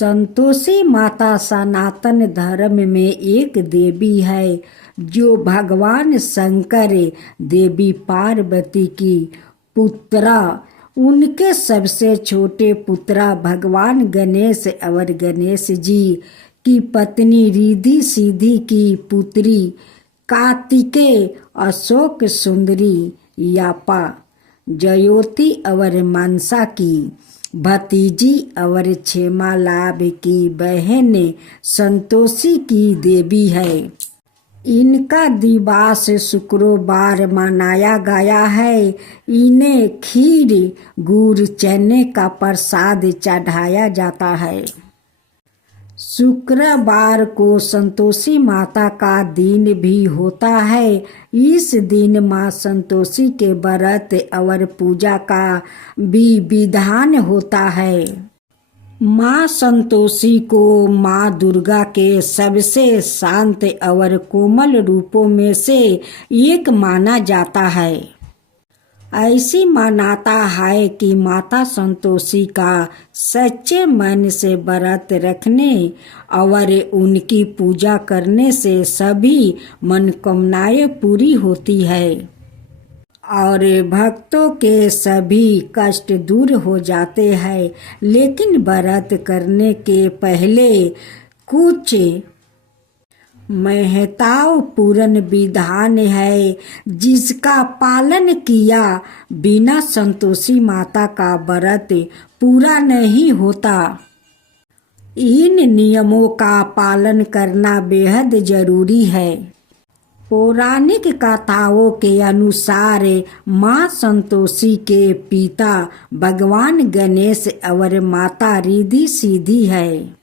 संतोषी माता सनातन धर्म में एक देवी है जो भगवान शंकर देवी पार्वती की पुत्रा उनके सबसे छोटे पुत्रा भगवान गणेश और गणेश जी की पत्नी रिद्धि सिद्धि की पुत्री कार्तिकेय अशोक सुंदरी यापा जयोति और मनसा की भतीजी और क्षेमा लाभ की बहन संतोषी की देवी है। इनका दिवस शुक्रवार मनाया गया है। इन्हें खीर गुड़ चने का प्रसाद चढ़ाया जाता है। शुक्रवार को संतोषी माता का दिन भी होता है। इस दिन माँ संतोषी के व्रत और पूजा का भी विधान होता है। माँ संतोषी को माँ दुर्गा के सबसे शांत और कोमल रूपों में से एक माना जाता है। ऐसी मान्यता है कि माता संतोषी का सच्चे मन से व्रत रखने और उनकी पूजा करने से सभी मनोकामनाएं पूरी होती है और भक्तों के सभी कष्ट दूर हो जाते हैं। लेकिन व्रत करने के पहले कुछ महत्वपूर्ण विधान है जिसका पालन किया बिना संतोषी माता का व्रत पूरा नहीं होता। इन नियमों का पालन करना बेहद जरूरी है। पौराणिक कथाओं के अनुसार माँ संतोषी के पिता भगवान गणेश और माता रिद्धि सिद्धि है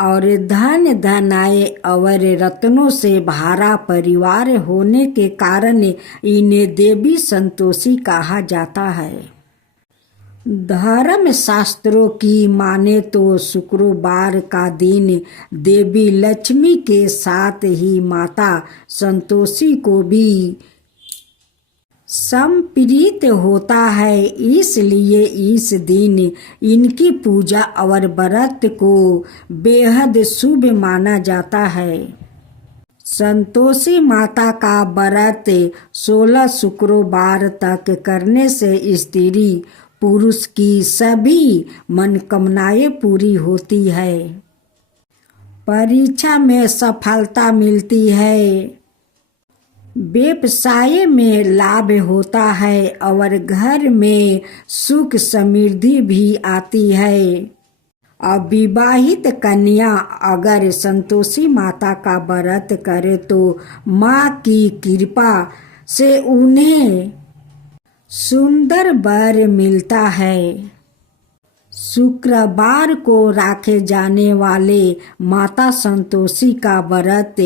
और धन धनाय और रत्नों से भरा परिवार होने के कारण इन्हें देवी संतोषी कहा जाता है। धर्म शास्त्रों की माने तो शुक्रवार का दिन देवी लक्ष्मी के साथ ही माता संतोषी को भी समर्पित होता है। इसलिए इस दिन इनकी पूजा और व्रत को बेहद शुभ माना जाता है। संतोषी माता का व्रत 16 शुक्रवार तक करने से स्त्री पुरुष की सभी मनोकामनाएं पूरी होती है। परीक्षा में सफलता मिलती है, व्यवसाय में लाभ होता है और घर में सुख समृद्धि भी आती है। अविवाहित कन्या अगर संतोषी माता का व्रत करे तो माँ की कृपा से उन्हें सुंदर वर मिलता है। शुक्रवार को रखे जाने वाले माता संतोषी का व्रत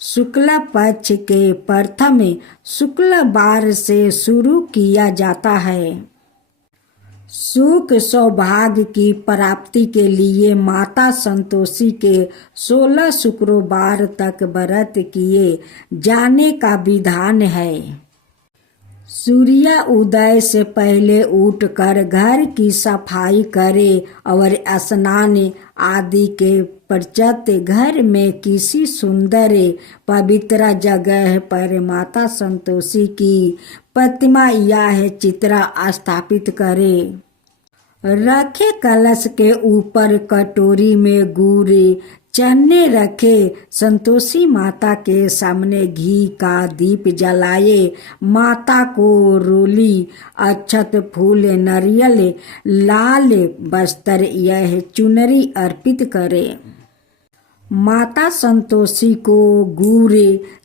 शुक्ल पक्ष के प्रथम शुक्रवार से शुरू किया जाता है। सुख सौभाग्य की प्राप्ति के लिए माता संतोषी के 16 शुक्रवार तक व्रत किए जाने का विधान है। सूर्य उदय से पहले उठकर घर की सफाई करें और स्नान आदि के पश्चात घर में किसी सुंदर पवित्र जगह पर माता संतोषी की प्रतिमा या चित्र स्थापित करें। रखे कलश के ऊपर कटोरी में गुड़ चने रखे। संतोषी माता के सामने घी का दीप जलाए। माता को रोली अक्षत फूल नारियल लाल वस्त्र यह चुनरी अर्पित करे। माता संतोषी को गुड़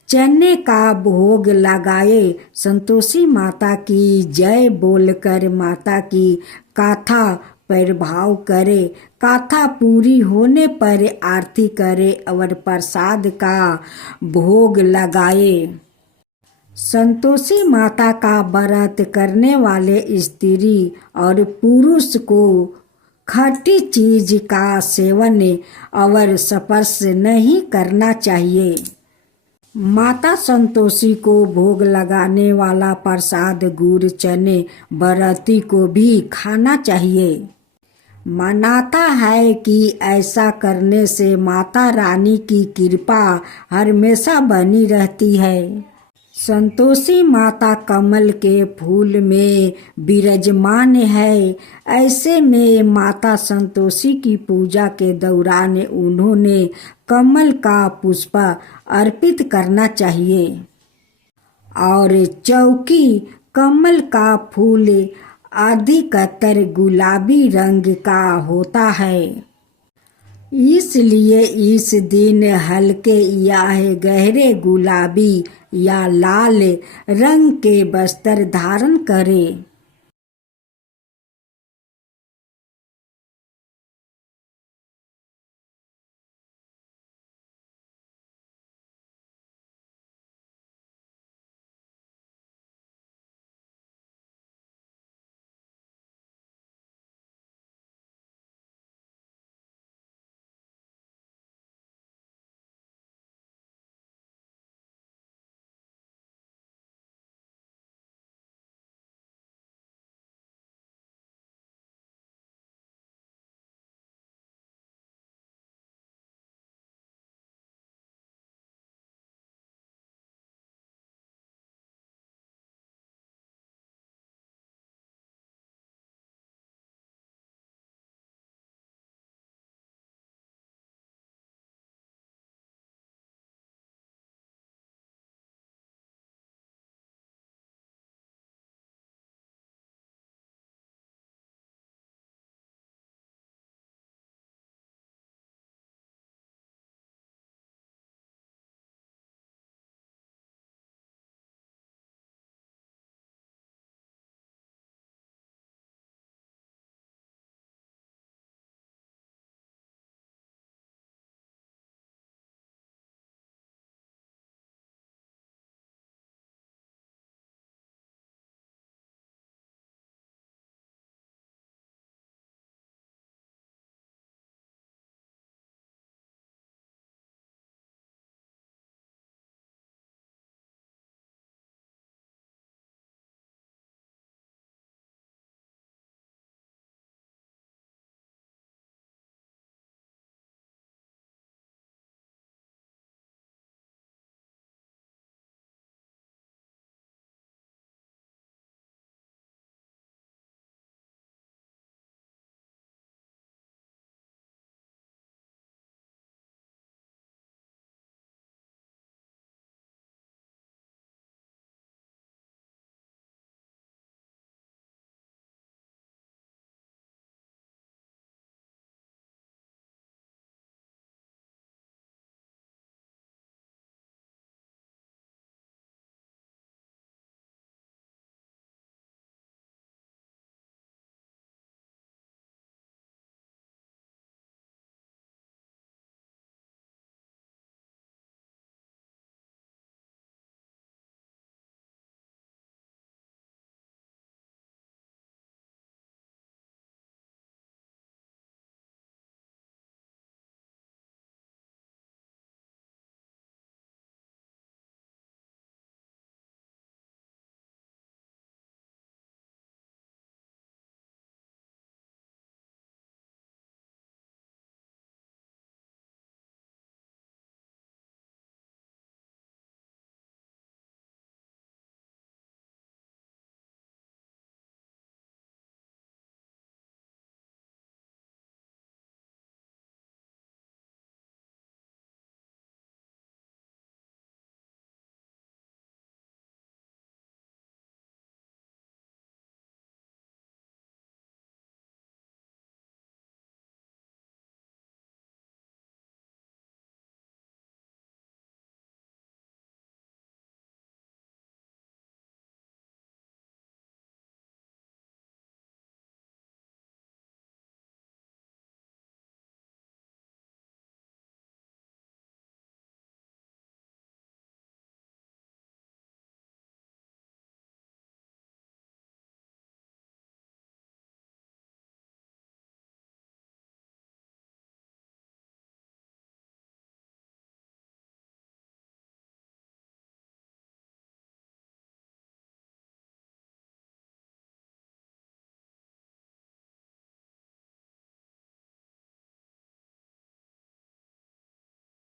चने का भोग लगाए। संतोषी माता की जय बोलकर माता की गाथा प्रभाव करे। गाथा पूरी होने पर आरती करे और प्रसाद का भोग लगाए। संतोषी माता का व्रत करने वाले स्त्री और पुरुष को खट्टी चीज का सेवन और स्पर्श नहीं करना चाहिए। माता संतोषी को भोग लगाने वाला प्रसाद गुड़ चने व्रती को भी खाना चाहिए। मनाता है कि ऐसा करने से माता रानी की कृपा हमेशा बनी रहती है। संतोषी माता कमल के फूल में विराजमान है। ऐसे में माता संतोषी की पूजा के दौरान उन्होंने कमल का पुष्प अर्पित करना चाहिए। और चौकी कमल का फूल अधिकतर गुलाबी रंग का होता है, इसलिए इस दिन हल्के या गहरे गुलाबी या लाल रंग के वस्त्र धारण करें।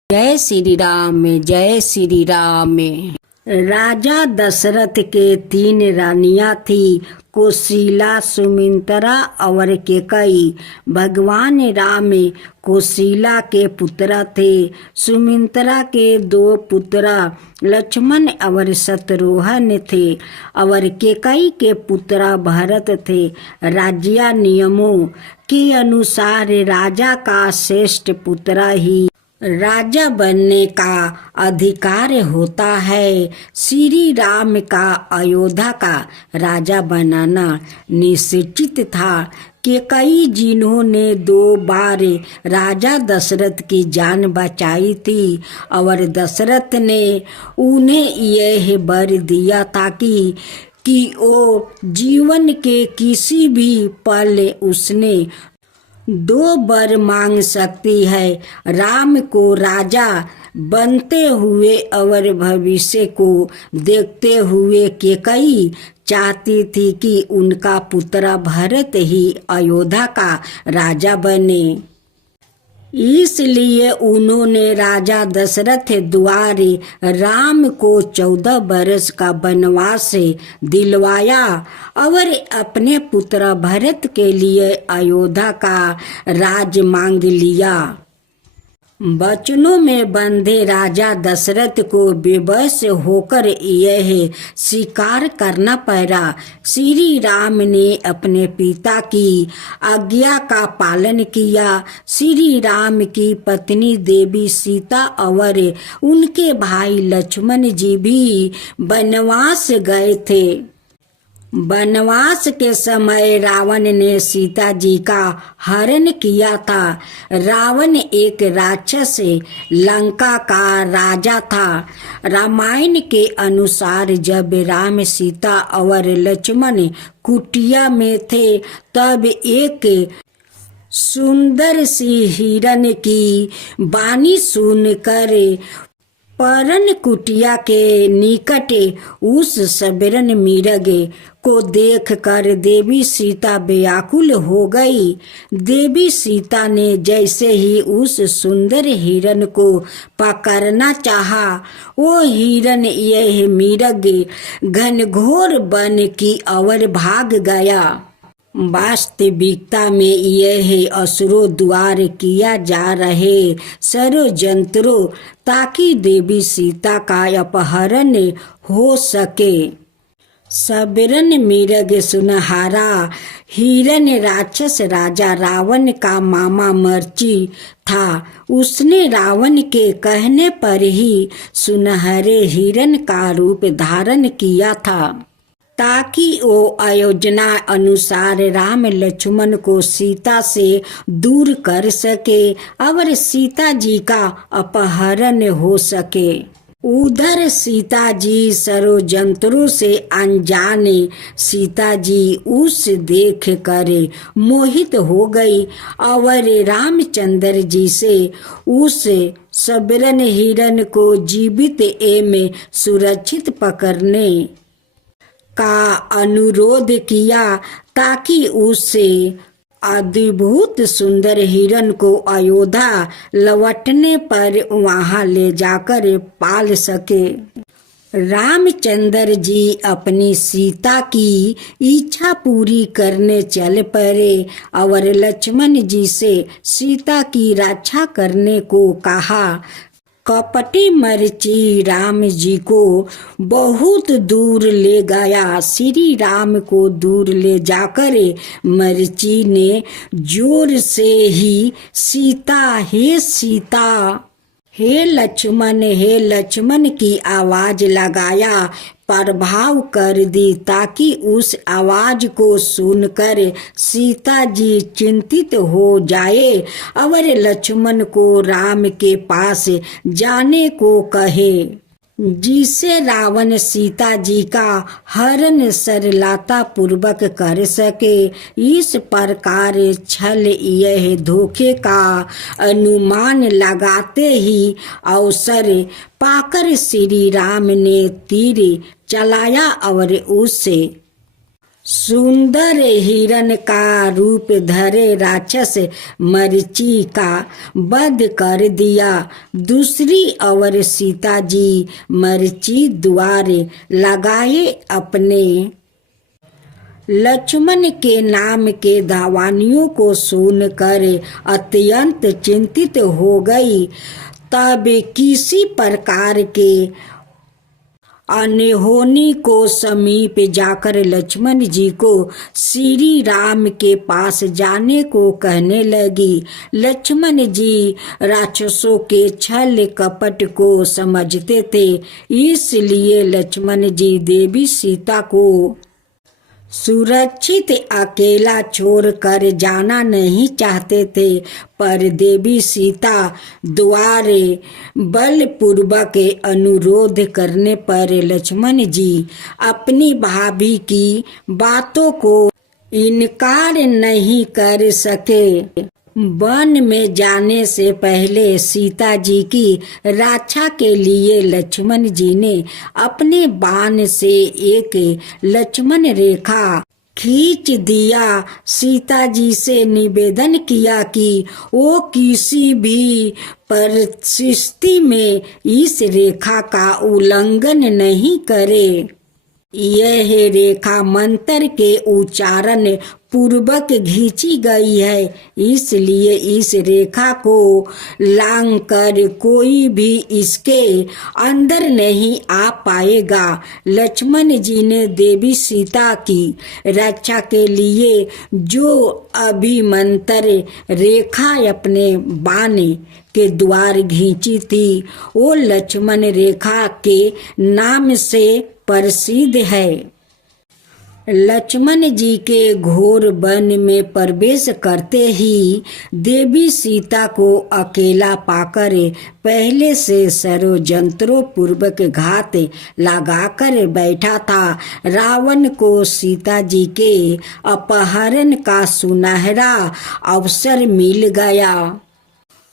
जय श्री राम, जय श्री राम। राजा दशरथ के 3 रानियां थी, कौशल्या, सुमित्रा और कैकेयी। भगवान राम कौशल्या के पुत्र थे। सुमित्रा के 2 पुत्र लक्ष्मण और शत्रुघ्न थे और कैकेयी के पुत्र भरत थे। राज्य नियमों के अनुसार राजा का श्रेष्ठ पुत्र ही राजा बनने का अधिकार होता है। श्री राम का अयोध्या का राजा बनाना निश्चित था। कैकेयी जिन्होंने 2 बार राजा दशरथ की जान बचाई थी और दशरथ ने उन्हें यह वर दिया था कि वो जीवन के किसी भी पल उसने 2 वर मांग सकती है, राम को राजा बनते हुए और भविष्य को देखते हुए। कैकेयी चाहती थी कि उनका पुत्र भरत ही अयोध्या का राजा बने, इसलिए उन्होंने राजा दशरथ द्वारे राम को 14 वर्ष का वनवास दिलवाया और अपने पुत्र भरत के लिए अयोध्या का राज मांग लिया। वचनों में बंधे राजा दशरथ को विवश होकर यह स्वीकार करना पड़ा। श्री राम ने अपने पिता की आज्ञा का पालन किया। श्री राम की पत्नी देवी सीता और उनके भाई लक्ष्मण जी भी वनवास गए थे। वनवास के समय रावण ने सीता जी का हरण किया था। रावण एक राक्षस लंका का राजा था। रामायण के अनुसार जब राम, सीता और लक्ष्मण कुटिया में थे तब एक सुंदर सी हिरण की वाणी सुनकर परन कुटिया के निकट उस सबरन मृग को देखकर देवी सीता व्याकुल हो गई। देवी सीता ने जैसे ही उस सुंदर हिरण को पकड़ना चाहा, वो हिरण यह मृग घनघोर वन की ओर भाग गया। वास्तविकता में यह असुरों द्वारा किया जा रहे षड्यंत्रों ताकि देवी सीता का अपहरण हो सके। सबरन मृग सुनहरा हिरण राक्षस राजा रावण का मामा मरीचि था। उसने रावण के कहने पर ही सुनहरे हिरण का रूप धारण किया था ताकि वो योजना अनुसार राम लक्ष्मण को सीता से दूर कर सके और सीता जी का अपहरण हो सके। उधर सीता जी षड्यंत्रों से अनजाने सीता जी उस देख कर मोहित हो गई और रामचंद्र जी से उस सबरन हिरण को जीवित एवं सुरक्षित पकड़ने का अनुरोध किया ताकि उससे अद्भुत सुंदर हिरण को अयोध्या लौटने पर वहां ले जाकर पाल सके। रामचंद्र जी अपनी सीता की इच्छा पूरी करने चल पड़े और लक्ष्मण जी से सीता की रक्षा करने को कहा। कपटी मरीचि राम जी को बहुत दूर ले गया। श्री राम को दूर ले जाकर मरीचि ने जोर से ही सीता, हे सीता, हे लक्ष्मण की आवाज लगाया, प्रभाव कर दी ताकि उस आवाज को सुनकर सीता जी चिंतित हो जाए और लक्ष्मण को राम के पास जाने को कहे, जिससे रावण सीता जी का हरण सरलता पूर्वक कर सके। इस प्रकार छल यह धोखे का अनुमान लगाते ही अवसर पाकर श्री राम ने तीर चलाया और उससे सुंदर हिरण का रूप धरे राक्षस मरीचि का वध कर दिया। दूसरी ओर सीता जी मरीचि द्वारे लगाए अपने लक्ष्मण के नाम के दावानियों को सुनकर अत्यंत चिंतित हो गई। तब किसी प्रकार के अनहोनी को समीप जाकर लक्ष्मण जी को श्री राम के पास जाने को कहने लगी। लक्ष्मण जी राक्षसों के छल कपट को समझते थे, इसलिए लक्ष्मण जी देवी सीता को सुरक्षित अकेला छोड़कर जाना नहीं चाहते थे। पर देवी सीता द्वारे बलपूर्वक अनुरोध करने पर लक्ष्मण जी अपनी भाभी की बातों को इनकार नहीं कर सके। वन में जाने से पहले सीता जी की रक्षा के लिए लक्ष्मण जी ने अपने बाण से एक लक्ष्मण रेखा खींच दिया। सीता जी से निवेदन किया कि वो किसी भी परिस्थिति में इस रेखा का उल्लंघन नहीं करे। यह रेखा मंत्र के उच्चारण पूर्वक खींची गई है, इसलिए इस रेखा को लांघकर कोई भी इसके अंदर नहीं आ पाएगा। लक्ष्मण जी ने देवी सीता की रक्षा के लिए जो अभिमंत्र रेखा अपने बाण के द्वार खींची थी, वो लक्ष्मण रेखा के नाम से प्रसिद्ध है। लक्ष्मण जी के घोर वन में प्रवेश करते ही देवी सीता को अकेला पाकर पहले से षड्यंत्रों पूर्वक घात लगाकर बैठा था। रावण को सीता जी के अपहरण का सुनहरा अवसर मिल गया।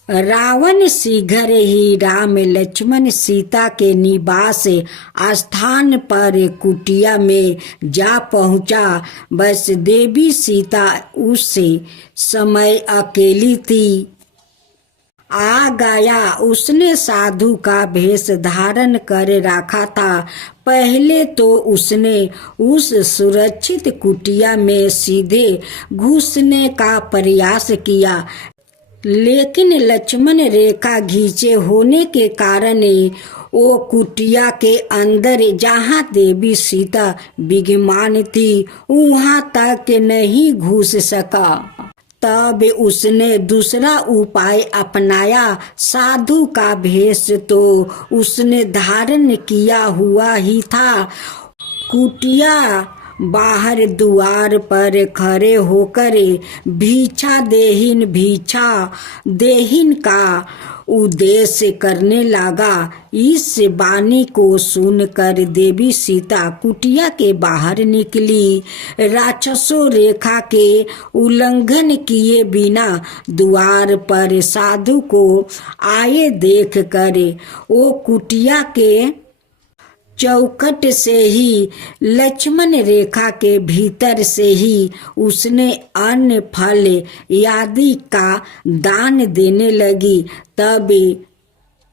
रावण शीघ्र ही राम लक्ष्मण सीता के निवास स्थान पर कुटिया में जा पहुंचा। बस देवी सीता उस समय अकेली थी। आ गया। उसने साधु का भेष धारण कर रखा था। पहले तो उसने उस सुरक्षित कुटिया में सीधे घुसने का प्रयास किया, लेकिन लक्ष्मण रेखा खींचे होने के कारण वो कुटिया के अंदर जहाँ देवी सीता विद्यमान थी वहाँ तक नहीं घुस सका। तब उसने दूसरा उपाय अपनाया। साधु का भेष तो उसने धारण किया हुआ ही था। कुटिया बाहर द्वार पर खड़े होकर भिक्षा देहिन का उद्देश्य करने लगा। इस वाणी को सुनकर देवी सीता कुटिया के बाहर निकली। राक्षसों रेखा के उल्लंघन किए बिना द्वार पर साधु को आए देख कर वो कुटिया के चौखट से ही लक्ष्मण रेखा के भीतर से ही उसने अन्न फल आदि का दान देने लगी। तब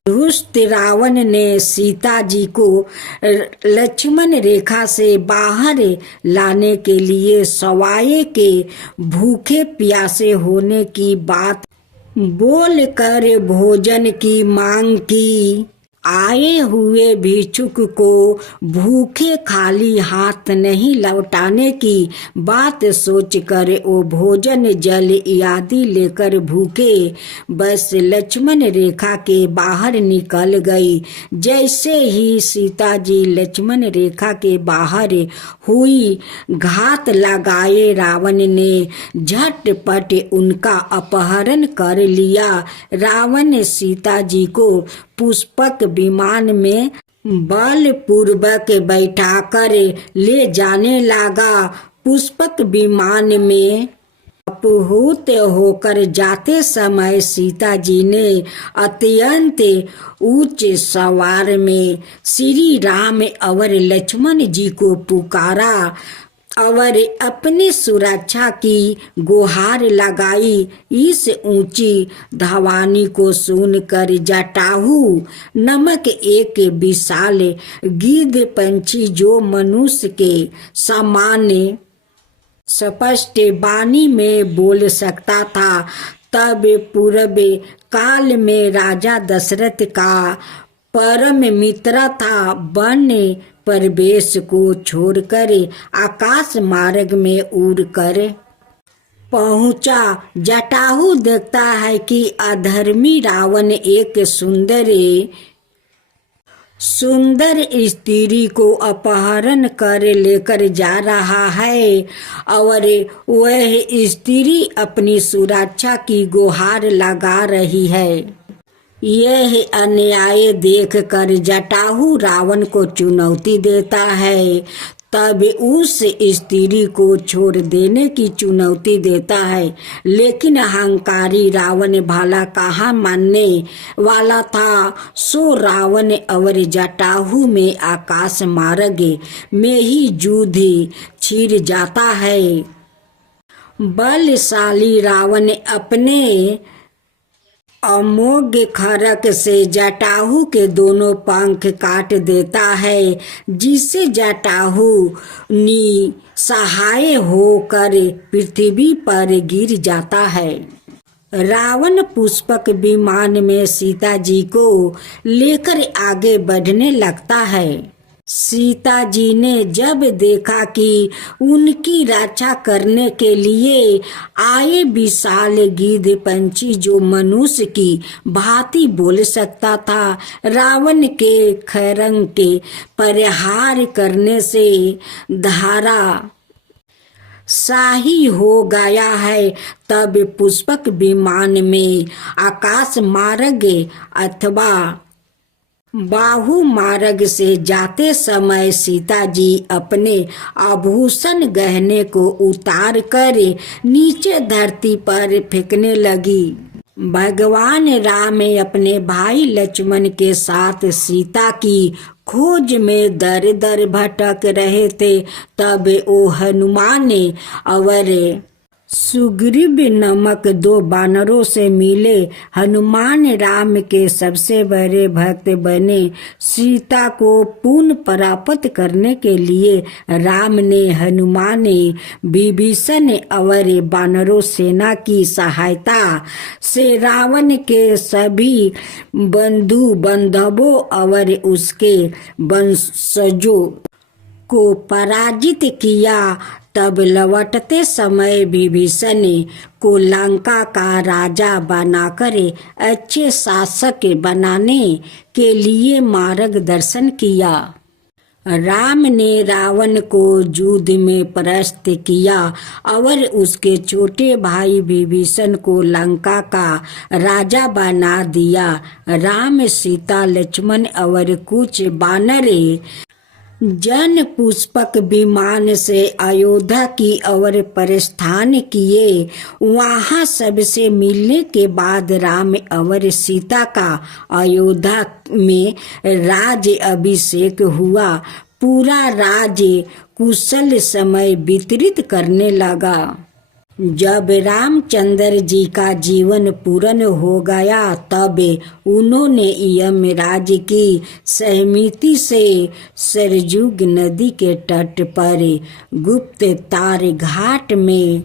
दुष्ट रावण ने सीता जी को लक्ष्मण रेखा से बाहर लाने के लिए सवाए के भूखे प्यासे होने की बात बोलकर भोजन की मांग की। आए हुए भिक्षुक को भूखे खाली हाथ नहीं लौटाने की बात सोचकर वो भोजन जल आदि लेकर भूखे बस लक्ष्मण रेखा के बाहर निकल गई। जैसे ही सीता जी लक्ष्मण रेखा के बाहर हुई, घात लगाए रावण ने झटपट उनका अपहरण कर लिया। रावण सीता जी को पुष्पक विमान में बलपूर्वक बैठाकर ले जाने लगा। पुष्पक विमान में अपहृत होकर जाते समय सीता जी ने अत्यंत उच्च सवार में श्री राम और लक्ष्मण जी को पुकारा। और अपनी सुरक्षा की गुहार लगाई। इस ऊंची धवानी को सुनकर जटाहू नामक एक विशाल गिद्ध पंछी जो मनुष्य के सामान्य स्पष्ट वाणी में बोल सकता था, तब पूर्व काल में राजा दशरथ का परम मित्र था, वन प्रवेश को छोड़कर आकाश मार्ग में उड़कर पहुंचा। जटाहू देखता है कि अधर्मी रावण एक सुंदर स्त्री को अपहरण कर लेकर जा रहा है और वह स्त्री अपनी सुरक्षा की गुहार लगा रही है। यह अन्याय देखकर जटाहू रावण को चुनौती देता है, तब उस स्त्री को छोड़ देने की चुनौती देता है। लेकिन अहंकारी रावण भला कहाँ मानने वाला था। सो रावण और जटाहू में आकाश मार्ग में ही युद्ध छिड़ जाता है। बलशाली रावण अपने अमोघ खड़ग से जटाहू के दोनों पंख काट देता है, जिससे जटाहू निसहाय होकर पृथ्वी पर गिर जाता है। रावण पुष्पक विमान में सीता जी को लेकर आगे बढ़ने लगता है। सीता जी ने जब देखा कि उनकी रक्षा करने के लिए आए विशाल गिद्ध पंछी जो मनुष्य की भांति बोल सकता था, रावण के खड्ग के प्रहार करने से धारा शाही हो गया है, तब पुष्पक विमान में आकाश मार्ग अथवा बाहु मार्ग से जाते समय सीता जी अपने आभूषण गहने को उतार कर नीचे धरती पर फेंकने लगी। भगवान राम अपने भाई लक्ष्मण के साथ सीता की खोज में दर दर भटक रहे थे, तब वो हनुमान और सुग्रीव नामक दो वानरों से मिले। हनुमान राम के सबसे बड़े भक्त बने। सीता को पुनः प्राप्त करने के लिए राम ने हनुमान, विभीषण और वानरों सेना की सहायता से रावण के सभी बंधु बांधवों और उसके वंशजों को पराजित किया। तब लौटते समय विभीषण को लंका का राजा बनाकर अच्छे शासक बनाने के लिए मार्गदर्शन किया। राम ने रावण को युद्ध में परास्त किया और उसके छोटे भाई विभीषण को लंका का राजा बना दिया। राम, सीता, लक्ष्मण और कुछ वानर जन पुष्पक विमान से अयोध्या की ओर प्रस्थान किए। वहां सबसे मिलने के बाद राम और सीता का अयोध्या में राज अभिषेक हुआ। पूरा राज्य कुशल समय व्यतीत करने लगा। जब रामचंद्र जी का जीवन पूर्ण हो गया, तब उन्होंने यमराज की सहमति से सरयू नदी के तट पर गुप्ततार घाट में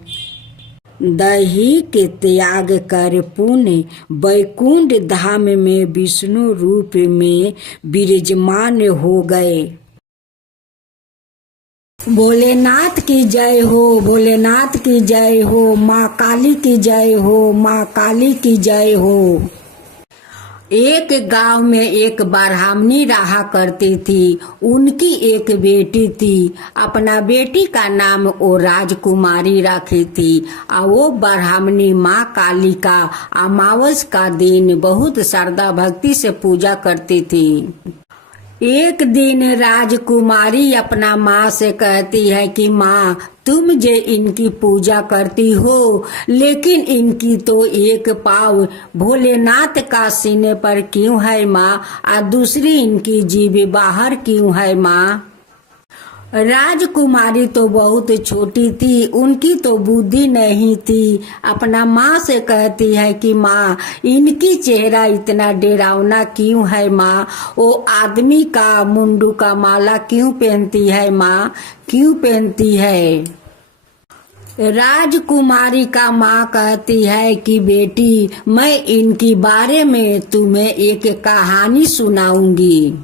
दैहिक त्याग कर पुण्य वैकुंठ धाम में विष्णु रूप में विराजमान हो गए। भोलेनाथ की जय हो, भोलेनाथ की जय हो, माँ काली की जय हो, माँ काली की जय हो। एक गांव में एक ब्राह्मणी रहा करती थी। उनकी एक बेटी थी। अपना बेटी का नाम वो राजकुमारी रखी थी। और वो ब्राह्मणी माँ काली का अमावस का दिन बहुत श्रद्धा भक्ति से पूजा करती थी। एक दिन राजकुमारी अपना माँ से कहती है कि माँ, तुम जे इनकी पूजा करती हो, लेकिन इनकी तो एक पाँव भोलेनाथ का सीने पर क्यों है माँ, और दूसरी इनकी जीभ बाहर क्यों है माँ। राजकुमारी तो बहुत छोटी थी, उनकी तो बुद्धि नहीं थी। अपना माँ से कहती है कि माँ, इनकी चेहरा इतना डरावना क्यों है माँ? वो आदमी का मुंडू का माला क्यों पहनती है माँ, क्यों पहनती है? राजकुमारी का माँ कहती है कि बेटी, मैं इनकी बारे में तुम्हें एक कहानी सुनाऊंगी।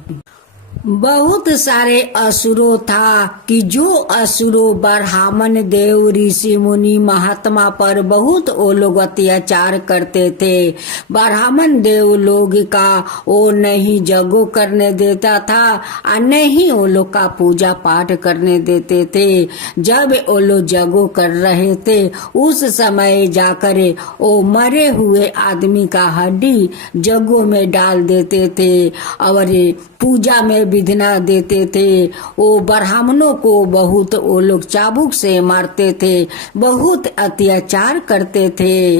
बहुत सारे असुरों था कि जो असुरों ब्राह्मण देव ऋषि मुनि महात्मा पर बहुत वो लोग अत्याचार करते थे। ब्राह्मण देव लोग का वो नहीं जगो करने देता था और नहीं वो लोग का पूजा पाठ करने देते थे। जब वो लोग जगो कर रहे थे उस समय जाकर वो मरे हुए आदमी का हड्डी जगो में डाल देते थे और पूजा में विधना देते थे। वो ब्राह्मणों को बहुत वो लोग चाबुक से मारते थे, बहुत अत्याचार करते थे।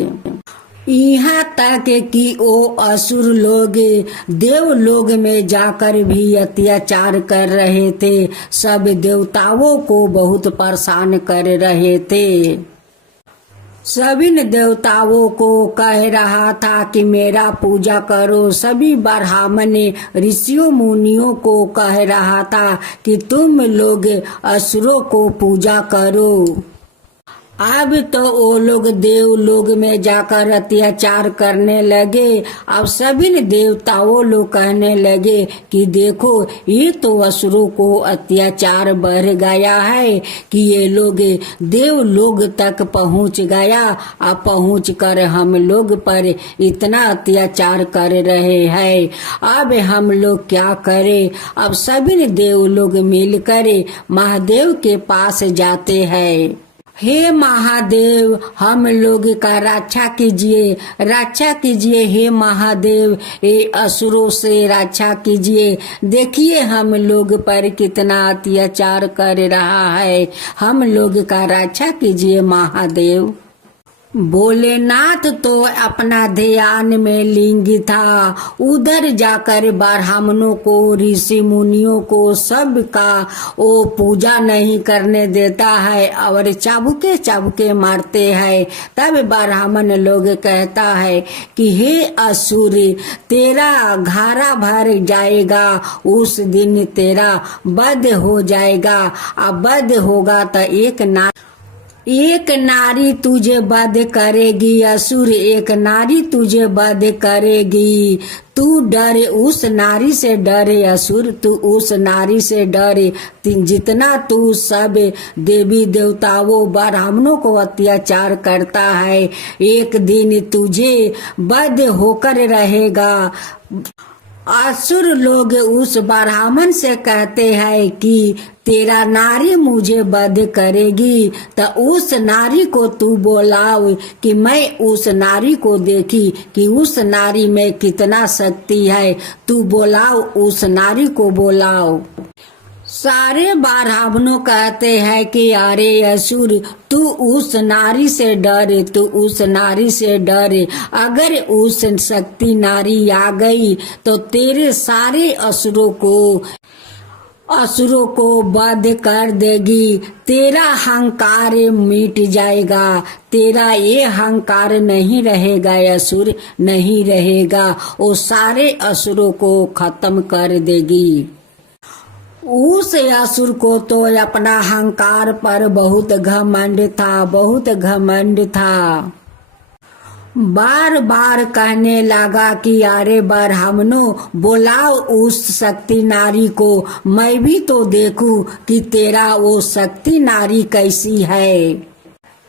यहाँ तक कि वो असुर लोग देव लोग में जाकर भी अत्याचार कर रहे थे, सब देवताओं को बहुत परेशान कर रहे थे। सभी देवताओं को कह रहा था कि मेरा पूजा करो। सभी ब्राह्मण ऋषियों मुनियों को कह रहा था कि तुम लोग असुरों को पूजा करो। अब तो वो लोग देव लोग में जाकर अत्याचार करने लगे। अब सभी देवताओं लोग कहने लगे कि देखो, ये तो असुरों को अत्याचार बढ़ गया है कि ये लोग देव लोग तक पहुंच गया। अब पहुंच कर हम लोग पर इतना अत्याचार कर रहे हैं। अब हम लोग क्या करें? अब सभी देव लोग मिलकर महादेव के पास जाते हैं। हे महादेव, हम लोग का रक्षा कीजिए, रक्षा कीजिए। हे महादेव, ये असुरों से रक्षा कीजिए। देखिए हम लोग पर कितना अत्याचार कर रहा है, हम लोग का रक्षा कीजिए महादेव। भोलेनाथ तो अपना ध्यान में लीन था। उधर जाकर ब्राह्मणों को, ऋषि मुनियों को, सबका वो पूजा नहीं करने देता है और चाबुके चाबुके मारते हैं। तब ब्राह्मण लोग कहता है कि हे असुर, तेरा घारा भर जाएगा, उस दिन तेरा वध हो जाएगा। अब वध होगा तो एक नारी तुझे वध करेगी असुर, एक नारी तुझे वध करेगी। तू डरे, उस नारी से डरे असुर, तू उस नारी से डरे। जितना तू सब देवी देवताओं ब्राह्मणों को अत्याचार करता है, एक दिन तुझे वध होकर रहेगा। असुर लोग उस ब्राह्मण से कहते हैं कि तेरा नारी मुझे वध करेगी, तो उस नारी को तू बुलाओ कि मैं उस नारी को देखी कि उस नारी में कितना शक्ति है। तू बुलाओ, उस नारी को बुलाओ। सारे ब्राह्मणों कहते हैं कि अरे असुर, तू उस नारी से डरे, तू उस नारी से डरे। अगर उस शक्ति नारी आ गई तो तेरे सारे असुरों को वध कर देगी। तेरा अहंकार मिट जाएगा, तेरा ये अहंकार नहीं रहेगा असुर, नहीं रहेगा। वो सारे असुरों को खत्म कर देगी। उस असुर को तो अपना अहंकार पर बहुत घमंड था, बहुत घमंड था। बार बार कहने लगा कि अरे ब्राह्मणों, बुलाओ उस शक्ति नारी को, मैं भी तो देखूं कि तेरा वो शक्ति नारी कैसी है।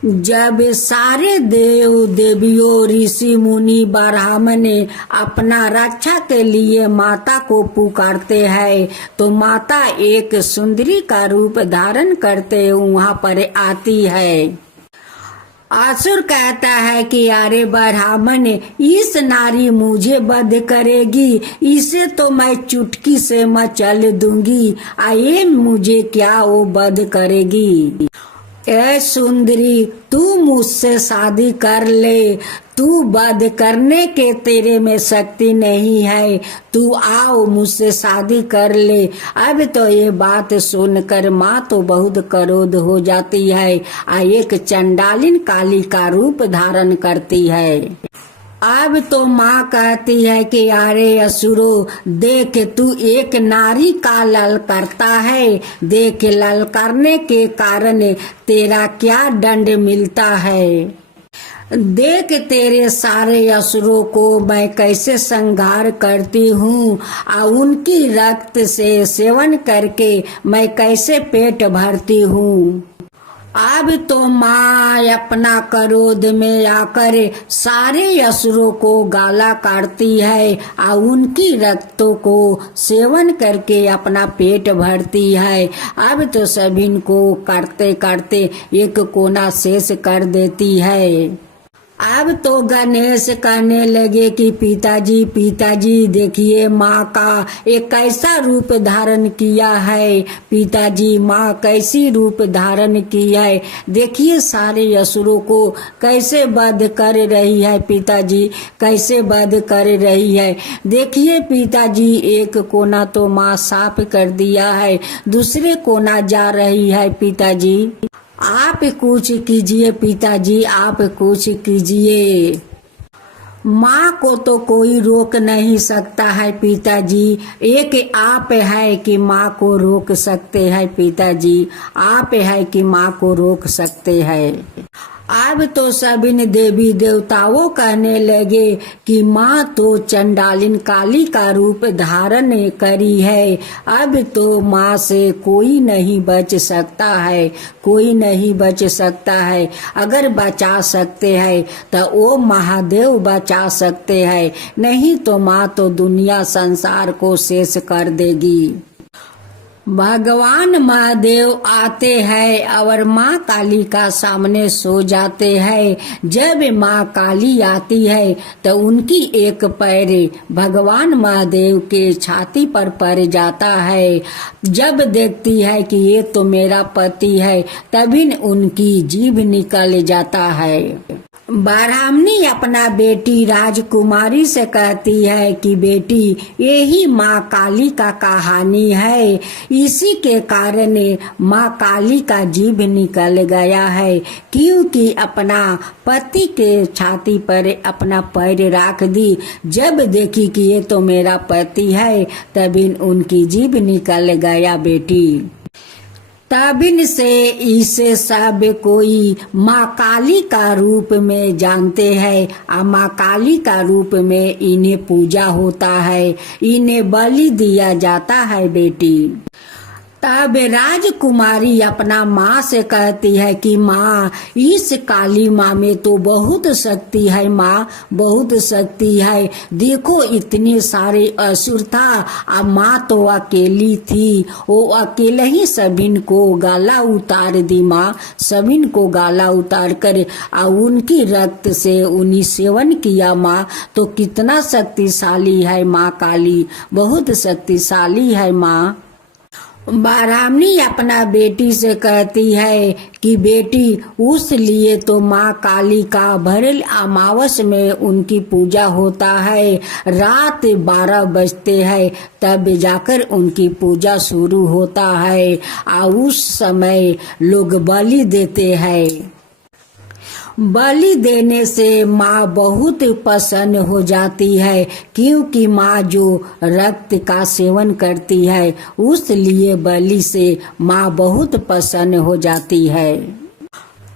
जब सारे देव देवियों, ऋषि मुनि, ब्राह्मण अपना रक्षा के लिए माता को पुकारते हैं तो माता एक सुंदरी का रूप धारण करते वहाँ पर आती है। असुर कहता है कि अरे ब्राह्मण, इस नारी मुझे वध करेगी, इसे तो मैं चुटकी से मचल दूंगी। आये मुझे क्या वो वध करेगी? ए सुंदरी, तू मुझसे शादी कर ले, तू वध करने के तेरे में शक्ति नहीं है, तू आओ मुझसे शादी कर ले। अब तो ये बात सुनकर माँ तो बहुत क्रोध हो जाती है, एक चंडालिन काली का रूप धारण करती है। अब तो माँ कहती है कि अरे असुरो, देख तू एक नारी का लल करता है, देख लल करने के कारण तेरा क्या दंड मिलता है। देख तेरे सारे असुरों को मैं कैसे संहार करती हूँ, और उनकी रक्त से सेवन करके मैं कैसे पेट भरती हूँ। अब तो माँ अपना क्रोध में आकर सारे असुरों को गाला काटती है और उनकी रक्तों को सेवन करके अपना पेट भरती है। अब तो सभी को काटते काटते एक कोना शेष कर देती है। अब तो गणेश कहने लगे कि पिताजी पिताजी देखिए माँ का एक कैसा रूप धारण किया है, पिताजी माँ कैसी रूप धारण की है, देखिए सारे असुरों को कैसे वध कर रही है, पिताजी कैसे वध कर रही है। देखिए पिताजी एक कोना तो माँ साफ कर दिया है, दूसरे कोना जा रही है। पिताजी आप कुछ कीजिए, पिताजी आप कुछ कीजिए। माँ को तो कोई रोक नहीं सकता है पिताजी, एक आप है कि माँ को रोक सकते हैं पिताजी, आप है कि माँ को रोक सकते हैं। अब तो सभी देवी देवताओं कहने लगे कि माँ तो चंडालिन काली का रूप धारण करी है, अब तो माँ से कोई नहीं बच सकता है, कोई नहीं बच सकता है। अगर बचा सकते हैं तो वो महादेव बचा सकते हैं, नहीं तो माँ तो दुनिया संसार को शेष कर देगी। भगवान महादेव आते हैं और माँ काली का सामने सो जाते हैं। जब माँ काली आती है तो उनकी एक पैर भगवान महादेव के छाती पर पड़ जाता है। जब देखती है कि ये तो मेरा पति है, तभी उनकी जीभ निकल जाता है। ब्राह्मणी अपना बेटी राजकुमारी से कहती है कि बेटी यही माँ काली का कहानी है, इसी के कारण माँ काली का जीभ निकल गया है, क्योंकि अपना पति के छाती पर अपना पैर रख दी। जब देखी कि ये तो मेरा पति है, तभी उनकी जीभ निकल गया बेटी। तबिन से इसे सब कोई माँ काली का रूप में जानते हैं, और माँ काली का रूप में इन्हें पूजा होता है, इन्हें बलि दिया जाता है बेटी। तब राजकुमारी अपना माँ से कहती है कि माँ इस काली माँ में तो बहुत शक्ति है, माँ बहुत शक्ति है, देखो इतने सारे असुर था और माँ तो अकेली थी, वो अकेले ही सभी को गाला उतार दी। माँ सभी को गाला उतार कर और उनकी रक्त से उन्हीं सेवन किया। माँ तो कितना शक्तिशाली है, माँ काली बहुत शक्तिशाली है। माँ ब्राह्मणी अपना बेटी से कहती है कि बेटी उस लिए तो माँ काली का भरल अमावस में उनकी पूजा होता है, रात 12 बजते हैं तब जाकर उनकी पूजा शुरू होता है, और उस समय लोग बलि देते हैं। बलि देने से माँ बहुत प्रसन्न हो जाती है, क्योंकि माँ जो रक्त का सेवन करती है उस लिए बलि से माँ बहुत प्रसन्न हो जाती है।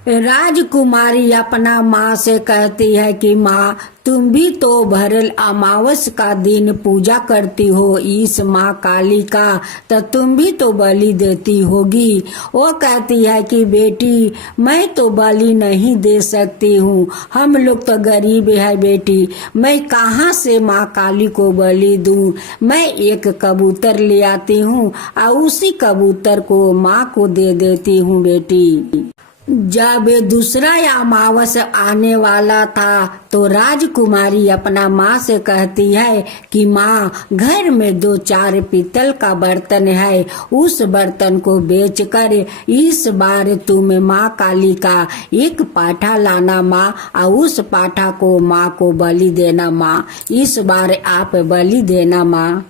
राजकुमारी अपना माँ से कहती है कि माँ तुम भी तो भरल अमावस का दिन पूजा करती हो इस माँ काली का, तो तुम भी तो बलि देती होगी। वो कहती है कि बेटी मैं तो बलि नहीं दे सकती हूँ, हम लोग तो गरीब है बेटी, मैं कहाँ से माँ काली को बलि दूँ। मैं एक कबूतर ले आती हूँ और उसी कबूतर को माँ को दे देती हूँ बेटी। जब दूसरा अमावस आने वाला था तो राजकुमारी अपना माँ से कहती है कि माँ, घर में 2-4 पीतल का बर्तन है, उस बर्तन को बेचकर इस बार तुम माँ काली का एक पाठा लाना माँ, और उस पाठा को माँ को बलि देना माँ, इस बार आप बलि देना माँ।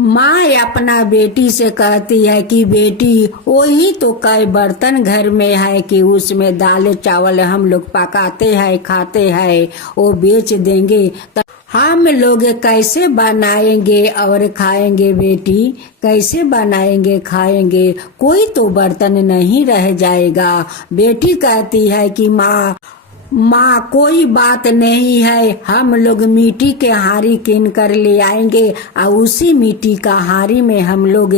माँ अपना बेटी से कहती है कि बेटी, वही तो कई बर्तन घर में है कि उसमें दाल चावल हम लोग पकाते हैं खाते हैं, वो बेच देंगे तो हम लोग कैसे बनाएंगे और खाएंगे बेटी, कैसे बनाएंगे खाएंगे, कोई तो बर्तन नहीं रह जाएगा। बेटी कहती है कि माँ, कोई बात नहीं है, हम लोग मिट्टी के हारी किन कर ले आएंगे और उसी मिट्टी का हारी में हम लोग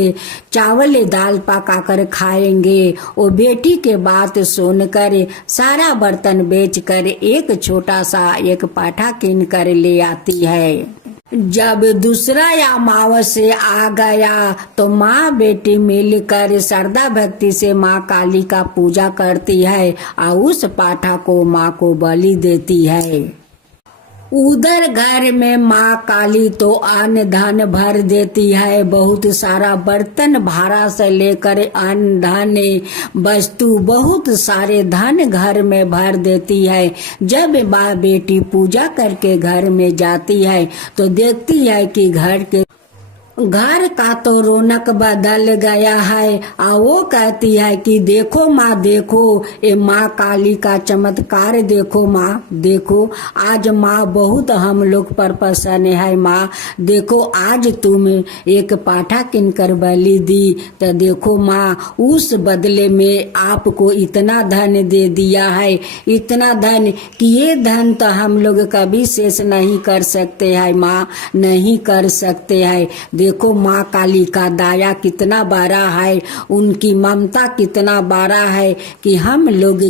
चावल दाल पका कर खाएंगे। वो बेटी के बात सुनकर सारा बर्तन बेचकर एक छोटा सा एक पाठा किन कर ले आती है। जब दूसरा अमावस आ गया तो माँ बेटी मिलकर श्रद्धा भक्ति से माँ काली का पूजा करती है और उस पाठा को माँ को बलि देती है। उधर घर में माँ काली तो अन्न धन भर देती है, बहुत सारा बर्तन भाड़ा से लेकर अन्न धन वस्तु बहुत सारे धन घर में भर देती है। जब माँ बेटी पूजा करके घर में जाती है तो देखती है कि घर का तो रौनक बदल गया है, और वो कहती है कि देखो माँ, देखो ये माँ काली का चमत्कार, देखो माँ, देखो आज माँ बहुत हम लोग पर प्रसन्न है माँ, देखो आज तुम एक पाठा किनकर बलि दी, तो देखो माँ उस बदले में आपको इतना धन दे दिया है, इतना धन कि ये धन तो हम लोग कभी शेष नहीं कर सकते हैं माँ, नहीं कर सकते हैं। देखो माँ काली का दया कितना बड़ा है, उनकी ममता कितना बड़ा है कि हम लोग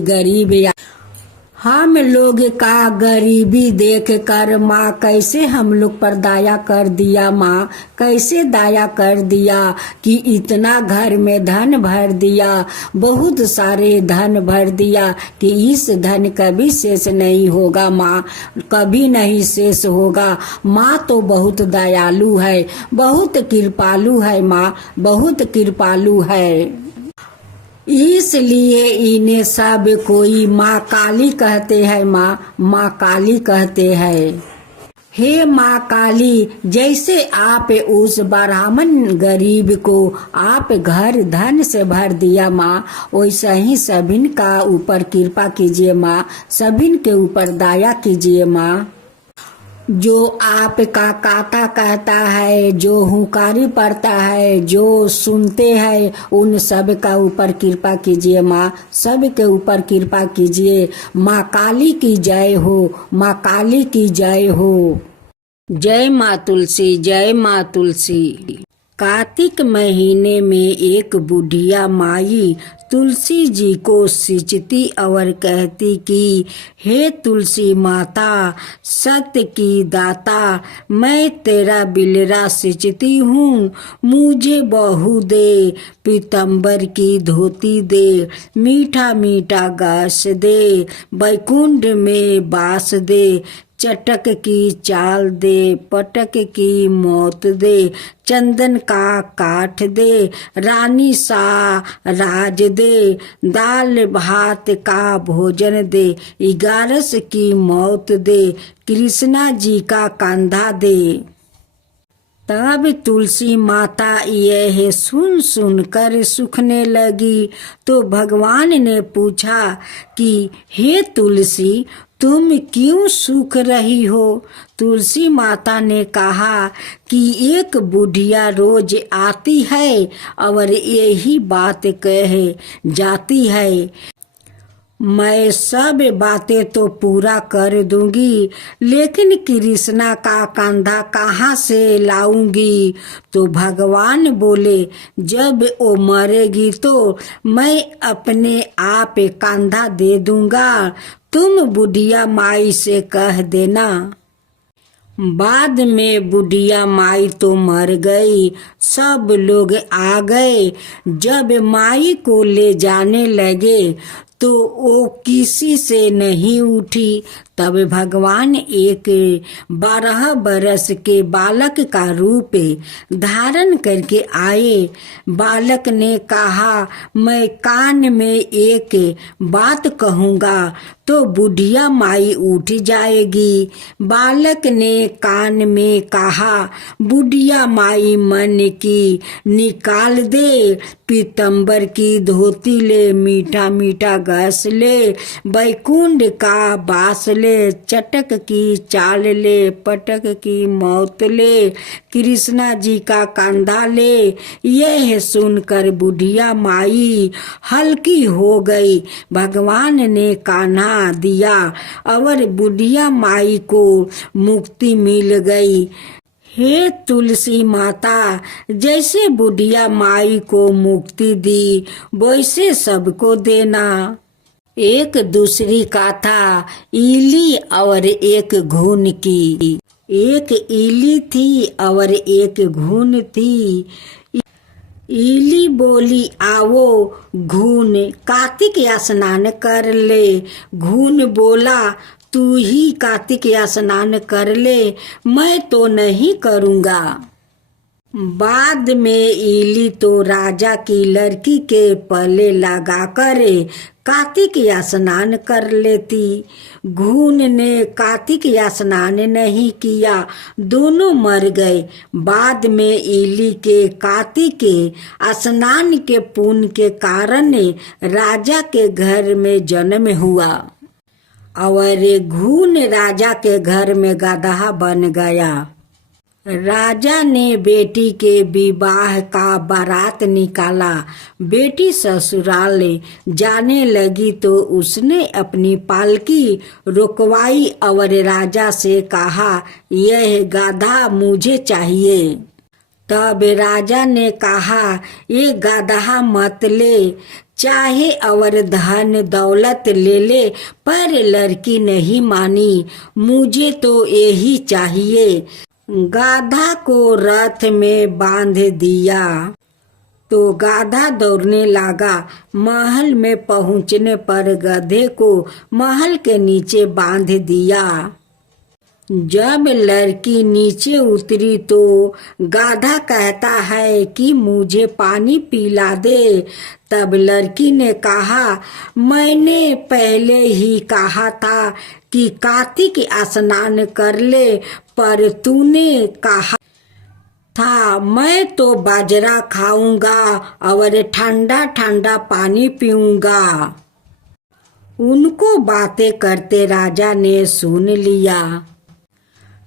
का गरीबी देख कर माँ कैसे हम लोग पर दया कर दिया, माँ कैसे दया कर दिया कि इतना घर में धन भर दिया, बहुत सारे धन भर दिया कि इस धन कभी शेष नहीं होगा माँ, कभी नहीं शेष होगा। माँ तो बहुत दयालु है, बहुत कृपालु है माँ, बहुत कृपालु है, इसलिए इन्हें सब कोई माँ काली कहते हैं माँ काली कहते हैं। हे माँ काली, जैसे आप उस ब्राह्मण गरीब को आप घर धन से भर दिया माँ, वैसा ही सभिन का ऊपर कृपा कीजिए माँ, सभिन के ऊपर दया कीजिए माँ। जो आपका काता कहता है, जो हुंकारी पड़ता है, जो सुनते हैं, उन सब का ऊपर कृपा कीजिए माँ, सब के ऊपर कृपा कीजिए। माँ काली की जय हो, माँ काली की जय हो। जय माँ तुलसी, जय माँ तुलसी। कार्तिक महीने में एक बुढ़िया माई तुलसी जी को सिंचती और कहती कि हे तुलसी माता, सत्य की दाता, मैं तेरा बिलरा सिंचती हूँ, मुझे बहू दे, पीतम्बर की धोती दे, मीठा मीठा गास दे, बैकुंठ में बास दे, चटक की चाल दे, पटक की मौत दे, चंदन का काठ दे, रानी सा राज दे, दाल भात का भोजन दे, 11 की मौत दे, कृष्णा जी का कंधा दे। तब तुलसी माता यह सुन सुन कर सूखने लगी तो भगवान ने पूछा कि हे तुलसी, तुम क्यों सूख रही हो? तुलसी माता ने कहा कि एक बुढ़िया रोज आती है और यही बात कहे जाती है, मैं सब बातें तो पूरा कर दूंगी, लेकिन कृष्णा का कंधा कहाँ से लाऊंगी? तो भगवान बोले, जब वो मरेगी तो मैं अपने आप कंधा दे दूंगा, तुम बुढ़िया माई से कह देना। बाद में बुढ़िया माई तो मर गई, सब लोग आ गए। जब माई को ले जाने लगे तो वो किसी से नहीं उठी। तब भगवान एक 12 बरस के बालक का रूप धारण करके आए। बालक ने कहा, मैं कान में एक बात कहूँगा तो बुढ़िया माई उठ जाएगी। बालक ने कान में कहा, बुढ़िया माई मन की निकाल दे, पीतम्बर की धोती ले, मीठा मीठा घास ले, बैकुंठ का बास ले, चटक की चाल ले, पटक की मौत ले, कृष्णा जी का कंधा ले। यह सुनकर बुढ़िया माई हल्की हो गई। भगवान ने कान्हा दिया और बुढ़िया माई को मुक्ति मिल गई। हे तुलसी माता, जैसे बुढ़िया माई को मुक्ति दी वैसे सबको देना। एक दूसरी कथा इली और एक घून की। एक इली थी और एक घून थी। इली बोली, आओ घून कार्तिक स्नान कर ले। घून बोला, तू ही कार्तिक स्नान कर ले, मैं तो नहीं करूँगा। बाद में इली तो राजा की लड़की के पले लगाकर कार्तिक स्नान कर लेती। घून ने कार्तिक स्नान नहीं किया, दोनों मर गए। बाद में इली के कार्तिक स्नान के पुण्य के कारण राजा के घर में जन्म हुआ और घून राजा के घर में गधा बन गया। राजा ने बेटी के विवाह का बारात निकाला। बेटी ससुराल जाने लगी तो उसने अपनी पालकी रुकवाई और राजा से कहा, यह गधा मुझे चाहिए। तब राजा ने कहा, ये गधा मत ले, चाहे और धन दौलत ले ले, पर लड़की नहीं मानी, मुझे तो यही चाहिए। गाधा को रथ में बांध दिया तो गाधा दौड़ने लगा। महल में पहुंचने पर गधे को महल के नीचे बांध दिया। जब लड़की नीचे उतरी तो गाधा कहता है कि मुझे पानी पिला दे। तब लड़की ने कहा, मैंने पहले ही कहा था कि कार्तिक स्नान कर ले, पर तूने कहा था मैं तो बाजरा खाऊंगा और ठंडा ठंडा पानी पीऊंगा। उनको बातें करते राजा ने सुन लिया।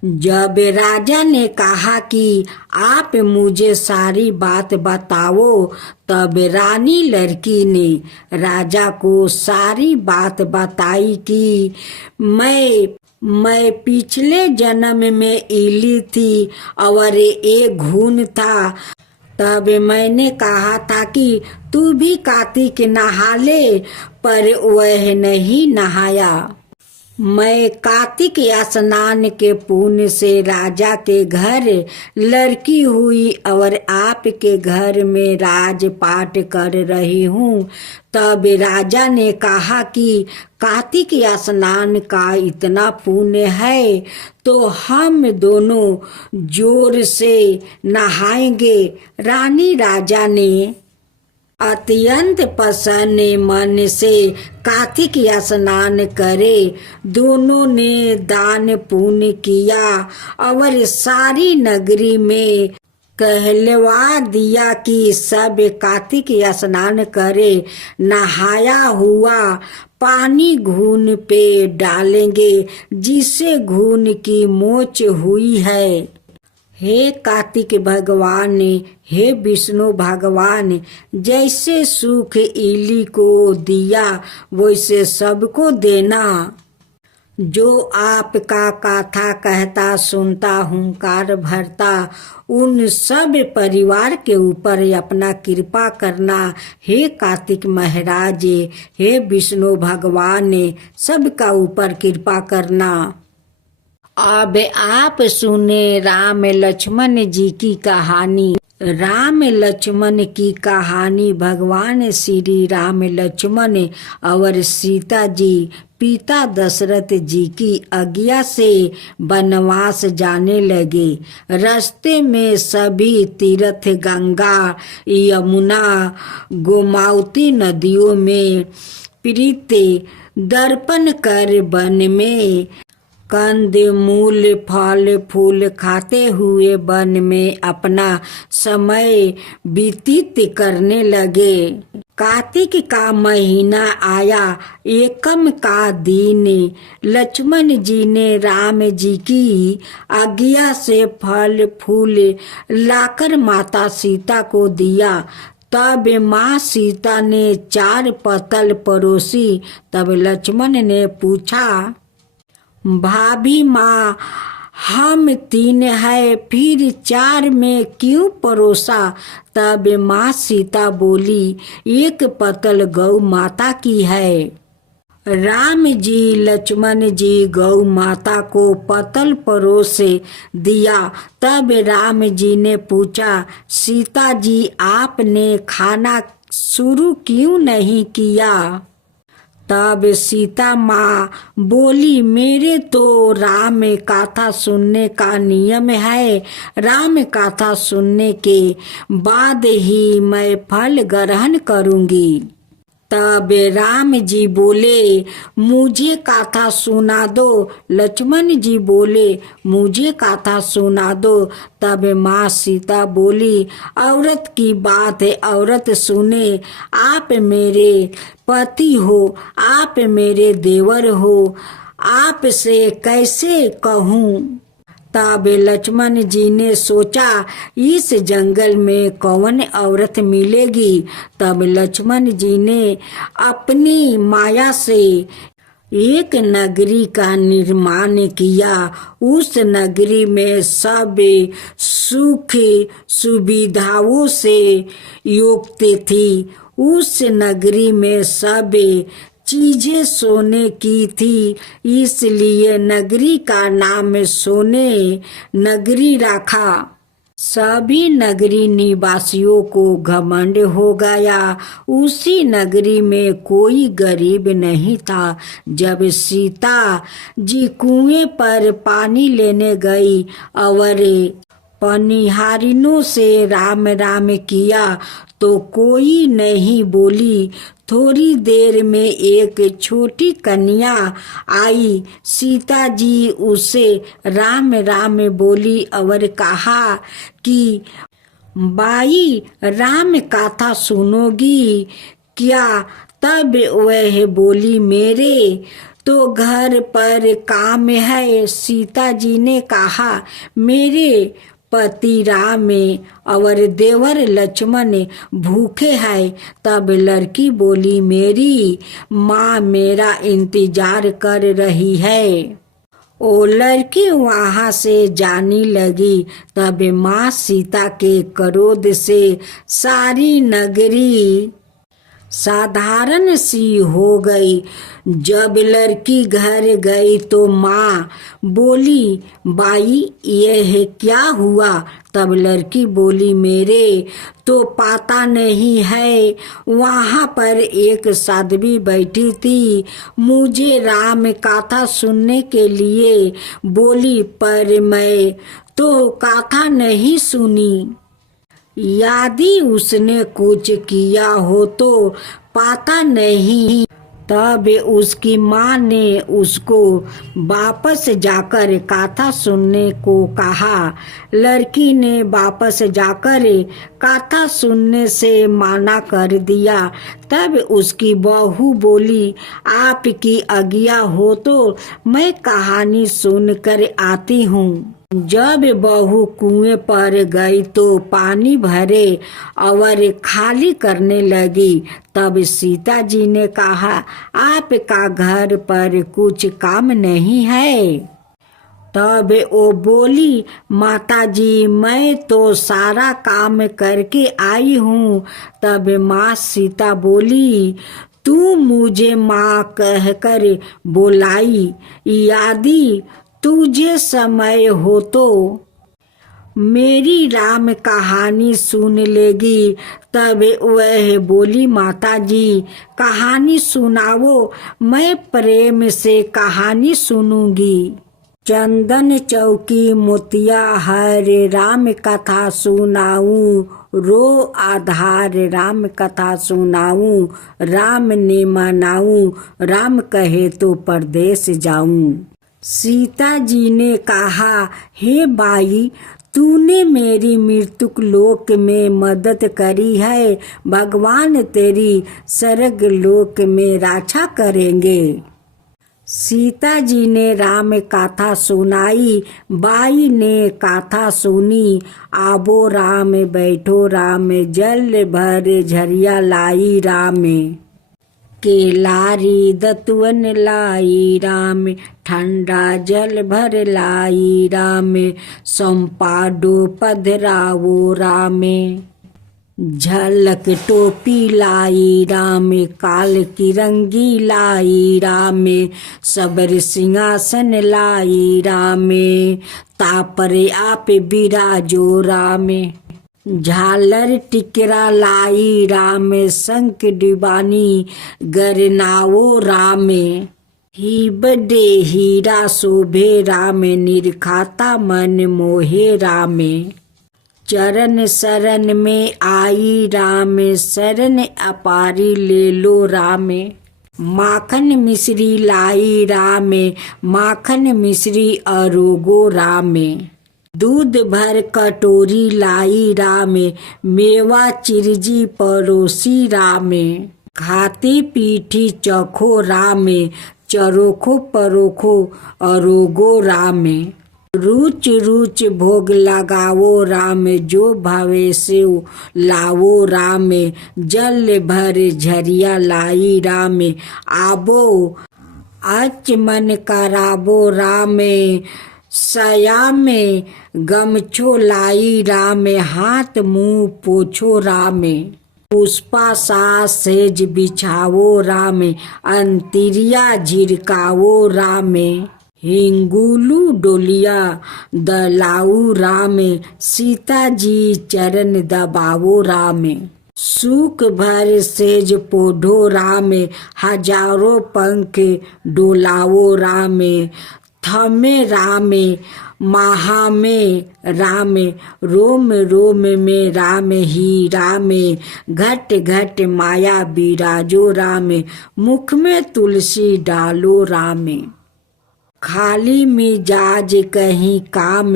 जब राजा ने कहा कि आप मुझे सारी बात बताओ, तब रानी लड़की ने राजा को सारी बात बताई कि मैं पिछले जन्म में इली थी और एक घून था। तब मैंने कहा था कि तू भी कार्तिक नहा ले, पर वह नहीं नहाया। मैं कार्तिक स्नान के पुण्य से राजा के घर लड़की हुई और आपके घर में राजपाट कर रही हूँ। तब राजा ने कहा कि कार्तिक स्नान का इतना पुण्य है तो हम दोनों जोर से नहाएंगे। रानी राजा ने अत्यंत प्रसन्न मन से कार्तिक स्नान करे। दोनों ने दान पुण्य किया और सारी नगरी में कहलवा दिया कि सब कार्तिक स्नान करे। नहाया हुआ पानी घून पे डालेंगे, जिससे घून की मोच हुई है। हे कार्तिक भगवान, हे विष्णु भगवान, जैसे सुख इली को दिया वैसे सबको देना। जो आपका कथा कहता सुनता हुंकार भरता, उन सब परिवार के ऊपर अपना कृपा करना। हे कार्तिक महाराज, हे विष्णु भगवान, सबका ऊपर कृपा करना। अब आप सुने राम लक्ष्मण जी की कहानी। राम लक्ष्मण की कहानी। भगवान श्री राम लक्ष्मण और सीता जी पिता दशरथ जी की आज्ञा से वनवास जाने लगे। रास्ते में सभी तीर्थ गंगा, यमुना, गोमती नदियों में प्रीत दर्पण कर वन में कंद मूल फल फूल खाते हुए वन में अपना समय व्यतीत करने लगे। कार्तिक का महीना आया, एकम का दिन। लक्ष्मण जी ने राम जी की आज्ञा से फल फूल लाकर माता सीता को दिया। तब माँ सीता ने 4 पत्तल परोसी। तब लक्ष्मण ने पूछा, भाभी माँ, हम 3 है, फिर 4 में क्यों परोसा? तब माँ सीता बोली, 1 पत्तल गौ माता की है। राम जी लक्ष्मण जी गौ माता को पत्तल परोसे दिया। तब राम जी ने पूछा, सीता जी, आपने खाना शुरू क्यों नहीं किया? तब सीता माँ बोली, मेरे तो राम कथा सुनने का नियम है। राम कथा सुनने के बाद ही मैं फल ग्रहण करूँगी। तब राम जी बोले, मुझे कथा सुना दो। लक्ष्मण जी बोले, मुझे कथा सुना दो। तब माँ सीता बोली, औरत की बात है, औरत सुने। आप मेरे पति हो, आप मेरे देवर हो, आपसे कैसे कहूँ? तब लक्ष्मण जी ने सोचा, इस जंगल में कौन औरत मिलेगी? तब लक्ष्मण जी ने अपनी माया से एक नगरी का निर्माण किया। उस नगरी में सब सुख सुविधाओं से युक्त थी। उस नगरी में सब चीजें सोने की थी, इसलिए नगरी का नाम सोने नगरी रखा। सभी नगरी निवासियों को घमंड हो गया। उसी नगरी में कोई गरीब नहीं था। जब सीता जी कुएं पर पानी लेने गई और पनिहारिनों से राम राम किया तो कोई नहीं बोली। थोड़ी देर में एक छोटी कन्या आई। सीता जी उसे राम राम बोली और कहा कि बाई, राम कथा सुनोगी क्या? तब वह बोली, मेरे तो घर पर काम है। सीता जी ने कहा, मेरे पति राम और देवर लक्ष्मण भूखे हैं। तब लड़की बोली, मेरी माँ मेरा इंतजार कर रही है। ओ लड़की वहाँ से जाने लगी। तब माँ सीता के क्रोध से सारी नगरी साधारण सी हो गई। जब लड़की घर गई तो माँ बोली, बाई, यह क्या हुआ? तब लड़की बोली, मेरे तो पता नहीं है। वहाँ पर एक साध्वी बैठी थी, मुझे राम कथा सुनने के लिए बोली, पर मैं तो कथा नहीं सुनी। यदि उसने कुछ किया हो तो पता नहीं। तब उसकी माँ ने उसको वापस जाकर कथा सुनने को कहा। लड़की ने वापस जाकर कथा सुनने से मना कर दिया। तब उसकी बहू बोली, आपकी आज्ञा हो तो मैं कहानी सुनकर आती हूँ। जब बहू कुएं पर गई तो पानी भरे और खाली करने लगी। तब सीता जी ने कहा, आपका घर पर कुछ काम नहीं है? तब वो बोली, माता जी, मैं तो सारा काम करके आई हूँ। तब माँ सीता बोली, तू मुझे माँ कहकर बुलाई। यदि तुझे समय हो तो मेरी राम कहानी सुन लेगी। तब वह बोली, माता जी कहानी सुनाओ, मैं प्रेम से कहानी सुनूंगी। चंदन चौकी मोतिया हरे राम कथा सुनाऊं, रो आधार राम कथा सुनाऊं। राम ने मनाऊं, राम कहे तो परदेश जाऊं। सीता जी ने कहा, हे बाई तूने मेरी मृत्युक लोक में मदद करी है, भगवान तेरी स्वर्ग लोक में रक्षा करेंगे। सीता जी ने राम कथा सुनाई, बाई ने कथा सुनी। आबो राम बैठो राम, जल भर झरिया लाई राम। केलारी दतुअन लाई राम, ठंडा जल भर लाई राम। संपाडो पधरावो राम, झलक टोपी लाई राम। काल की रंगी लाई राम, सबर सिंहासन लाई राम। तापर आप बिराजो राम, झालर टिकरा लाई राम। शंख डिबानी गरनावो राम, ही बड़े हीरा शोभे राम। निरखाता मन मोहे राम, चरण शरण में आई राम। शरण अपारी ले लो राम, माखन मिश्री लाई राम। माखन मिश्री अरोगो राम, दूध भर कटोरी लाई राम। मेवा चिरजी परोसी राम, खाती पीठी चखो राम। चरोखो परोखो अरोगो राम, रुच रुच भोग लगावो राम। जो भावे से लावो राम, जल भर झरिया लाई राम। आबो अच मन कराबो राम, सया में गमछो लाई राम। हाथ मुंह पोछो राम, पुष्पा सा सेज बिछावो राम। अंतरिया झिरकावो राम, हिंगुलू डोलिया दलाऊ राम। सीता जी चरण दबावो राम, सुख भर सेज पोढ़ो राम। हजारों पंख डोलावो राम, थमे राम महा में राम। रोम रोम में राम ही राम, घट घट माया बिराजो राम। मुख में तुलसी डालो राम, खाली मिजाज कहीं काम।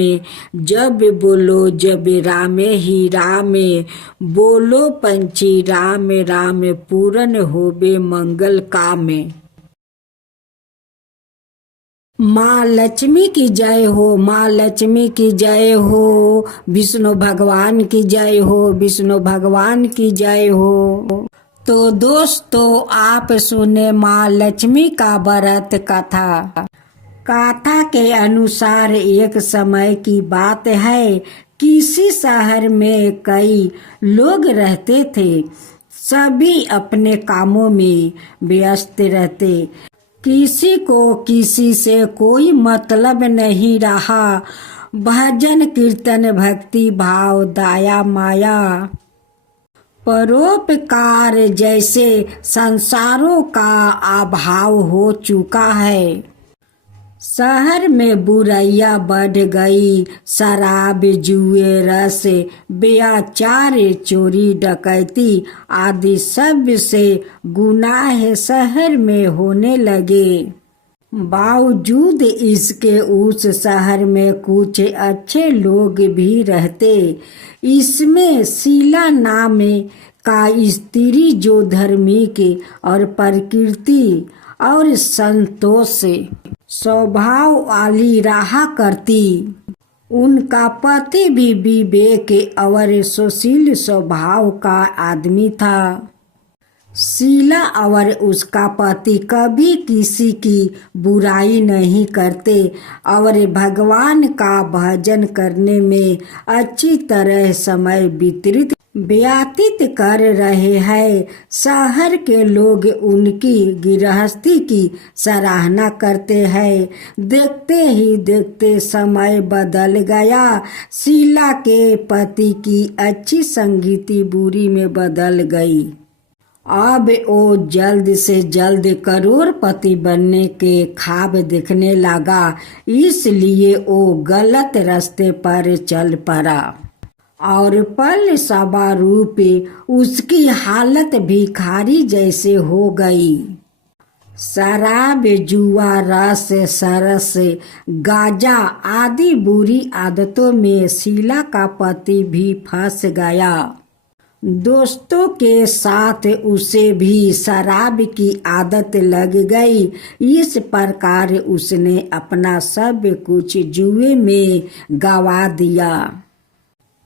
जब बोलो जब राम ही राम, बोलो पंछी राम राम। पूरन होबे मंगल काम। माँ लक्ष्मी की जय हो, माँ लक्ष्मी की जय हो। विष्णु भगवान की जय हो, विष्णु भगवान की जय हो। तो दोस्तों आप सुने माँ लक्ष्मी का व्रत कथा। कथा के अनुसार एक समय की बात है, किसी शहर में कई लोग रहते थे। सभी अपने कामों में व्यस्त रहते, किसी को किसी से कोई मतलब नहीं रहा। भजन कीर्तन भक्ति भाव दया माया परोपकार जैसे संसारों का अभाव हो चुका है। शहर में बुराइयां बढ़ गई, शराब जुए रस बेचार चोरी डकैती आदि सब से गुनाह शहर में होने लगे। बावजूद इसके उस शहर में कुछ अच्छे लोग भी रहते। इसमें शीला नाम का स्त्री जो धर्मी के और प्रकृति और संतोष स्वभाव वाली रहा करती। उनका पति भी विवेक और सुशील स्वभाव का आदमी था। शीला और उसका पति कभी किसी की बुराई नहीं करते और भगवान का भजन करने में अच्छी तरह समय व्यतीत कर रहे हैं। शहर के लोग उनकी गृहस्थी की सराहना करते हैं। देखते ही देखते समय बदल गया। शीला के पति की अच्छी संगति बुरी में बदल गई। अब वो जल्द से जल्द करोड़पति बनने के ख्वाब देखने लगा, इसलिए वो गलत रास्ते पर चल पड़ा और पल सवारूप उसकी हालत भिखारी जैसे हो गई। शराब, जुआ, रस, सरस, गांजा आदि बुरी आदतों में शीला का पति भी फंस गया। दोस्तों के साथ उसे भी शराब की आदत लग गई। इस प्रकार उसने अपना सब कुछ जुए में गंवा दिया।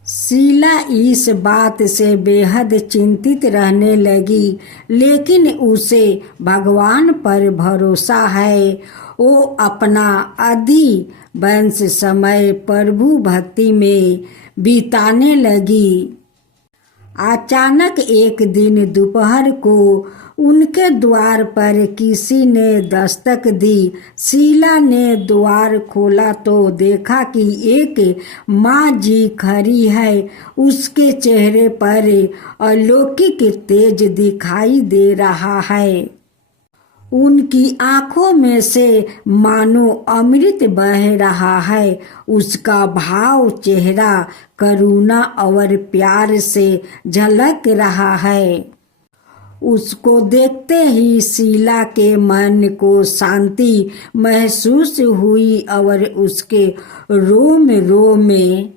शीला इस बात से बेहद चिंतित रहने लगी, लेकिन उसे भगवान पर भरोसा है। वो अपना अधिकांश समय प्रभु भक्ति में बिताने लगी। अचानक एक दिन दोपहर को उनके द्वार पर किसी ने दस्तक दी। शीला ने द्वार खोला तो देखा कि एक माँ जी खड़ी है। उसके चेहरे पर अलौकिक तेज दिखाई दे रहा है। उनकी आंखों में से मानो अमृत बह रहा है। उसका भाव चेहरा करुणा और प्यार से झलक रहा है। उसको देखते ही शीला के मन को शांति महसूस हुई और उसके रोम रोम में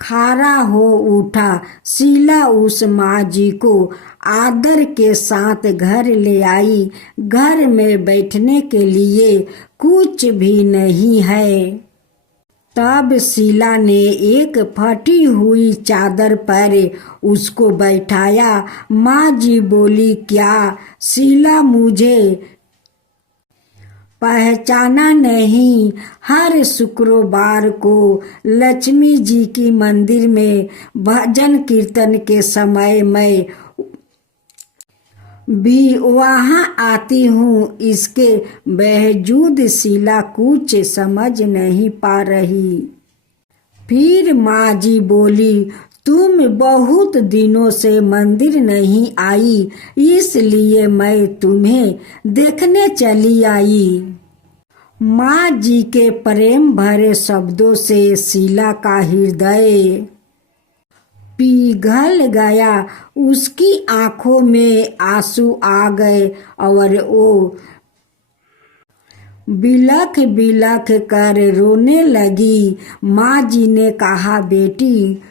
खड़ा हो उठा। शीला उस माँ जी को आदर के साथ घर ले आई। घर में बैठने के लिए कुछ भी नहीं है। तब शीला ने एक फटी हुई चादर पर उसको बैठाया। माँ जी बोली, क्या शीला मुझे पहचाना नहीं? हर शुक्रवार को लक्ष्मी जी की मंदिर में भजन कीर्तन के समय मैं भी वहाँ आती हूँ। इसके बावजूद शीला कुछ समझ नहीं पा रही। फिर माँ जी बोली, तुम बहुत दिनों से मंदिर नहीं आई, इसलिए मैं तुम्हें देखने चली आई। माँ जी के प्रेम भरे शब्दों से शीला का हृदय पिघल गया। उसकी आंखों में आंसू आ गए और वो बिलख बिलख कर रोने लगी। माँ जी ने कहा, बेटी,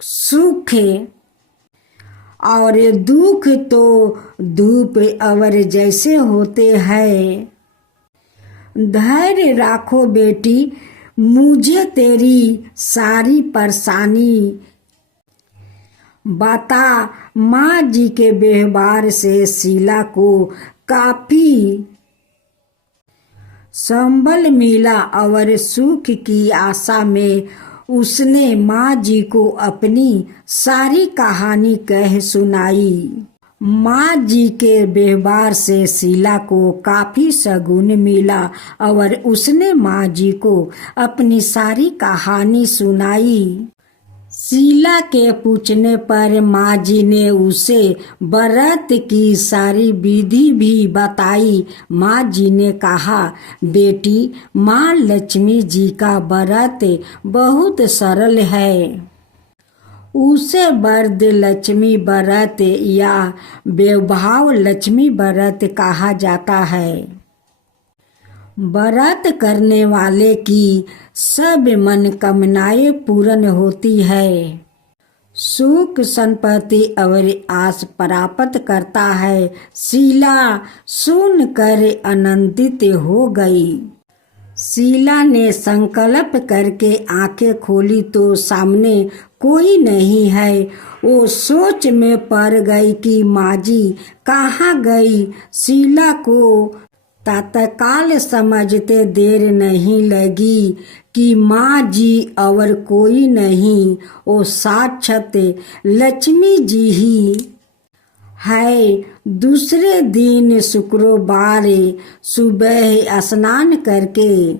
सुख और दुख तो धूप और जैसे होते हैं। धैर्य रखो बेटी, मुझे तेरी सारी परेशानी बता। माँ जी के व्यवहार से शीला को काफी संबल मिला और सुख की आशा में उसने माँ जी को अपनी सारी कहानी कह सुनाई। माँ जी के व्यवहार से शीला को काफी सुकून मिला और उसने माँ जी को अपनी सारी कहानी सुनाई। शीला के पूछने पर माँ जी ने उसे व्रत की सारी विधि भी बताई। माँ जी ने कहा, बेटी, माँ लक्ष्मी जी का व्रत बहुत सरल है। उसे वरद लक्ष्मी व्रत या वैभव लक्ष्मी व्रत कहा जाता है। व्रत करने वाले की सब मनोकामनाएं पूर्ण होती है। सुख संपत्ति और आस प्राप्त करता है। शीला सुनकर आनंदित हो गई। शीला ने संकल्प करके आंखें खोली तो सामने कोई नहीं है। वो सोच में पड़ गई कि माँ जी कहाँ गई। शीला को तत्काल समझते देर नहीं लगी कि माँ जी और कोई नहीं, वो साक्षात लक्ष्मी जी ही है। दूसरे दिन शुक्रवार सुबह स्नान करके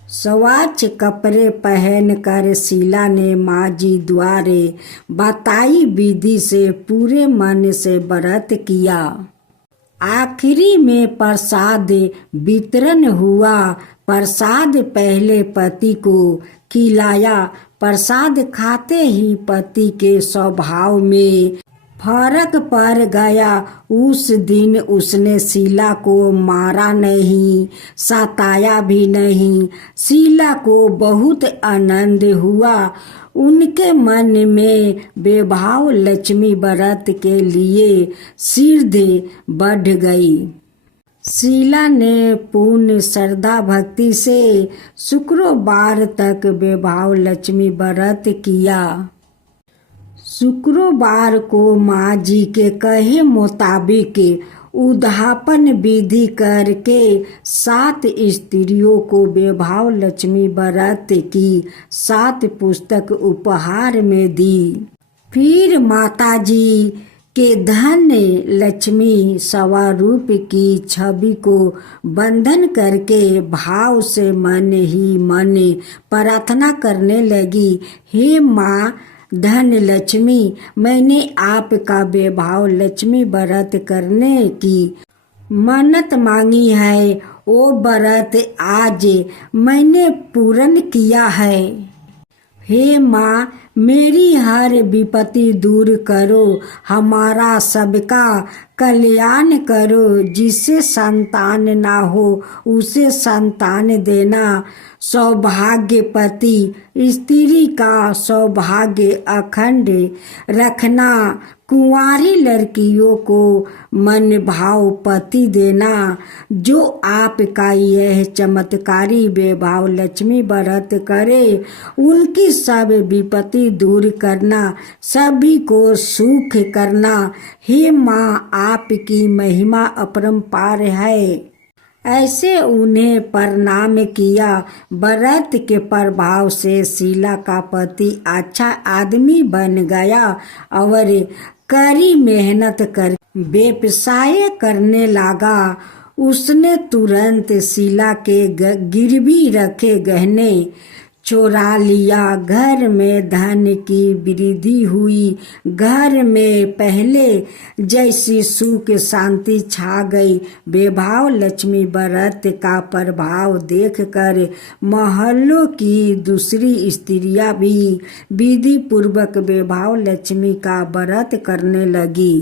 स्वच्छ कपड़े पहनकर शीला ने माँ जी द्वारे बताई विधि से पूरे मन से व्रत किया। आखिरी में प्रसाद वितरण हुआ। प्रसाद पहले पति को खिलाया। प्रसाद खाते ही पति के स्वभाव में फर्क पड़ गया। उस दिन उसने शीला को मारा नहीं, सताया भी नहीं। शीला को बहुत आनंद हुआ। उनके मन में बेभाव लक्ष्मी व्रत के लिए सिद्धि बढ़ गई। शीला ने पूर्ण श्रद्धा भक्ति से शुक्रवार तक बेभाव लक्ष्मी व्रत किया। शुक्रवार को माँ जी के कहे मुताबिक उद्यापन विधि करके 7 स्त्रियों को बेभाव लक्ष्मी व्रत की 7 पुस्तक उपहार में दी। फिर माता जी के धन लक्ष्मी स्वरूप की छवि को बंधन करके भाव से मन ही मन प्रार्थना करने लगी। हे माँ धन लक्ष्मी, मैंने आपका बेभाव लक्ष्मी व्रत करने की मन्नत मांगी है। वो व्रत आज मैंने पूर्ण किया है। हे माँ, मेरी हर विपत्ति दूर करो, हमारा सबका कल्याण करो। जिसे संतान ना हो उसे संतान देना। सौभाग्यपति स्त्री का सौभाग्य अखंड रखना। कुंवारी लड़कियों को मन भाव पति देना। जो आपका यह चमत्कारी बेभाव लक्ष्मी व्रत करे उनकी सब विपत्ति दूर करना, सभी को सुख करना। हे माँ, आपकी महिमा अपरंपार है। ऐसे उन्हें प्रणाम किया। व्रत के प्रभाव से शीला का पति अच्छा आदमी बन गया और कड़ी मेहनत कर व्यवसाय करने लगा। उसने तुरंत शीला के गिरवी रखे गहने चोरा लिया। घर में धन की वृद्धि हुई। घर में पहले जैसी सुख शांति छा गई। बेभाव लक्ष्मी व्रत का प्रभाव देखकर मोहल्लों की दूसरी स्त्रियां भी विधि पूर्वक बेभाव लक्ष्मी का व्रत करने लगी।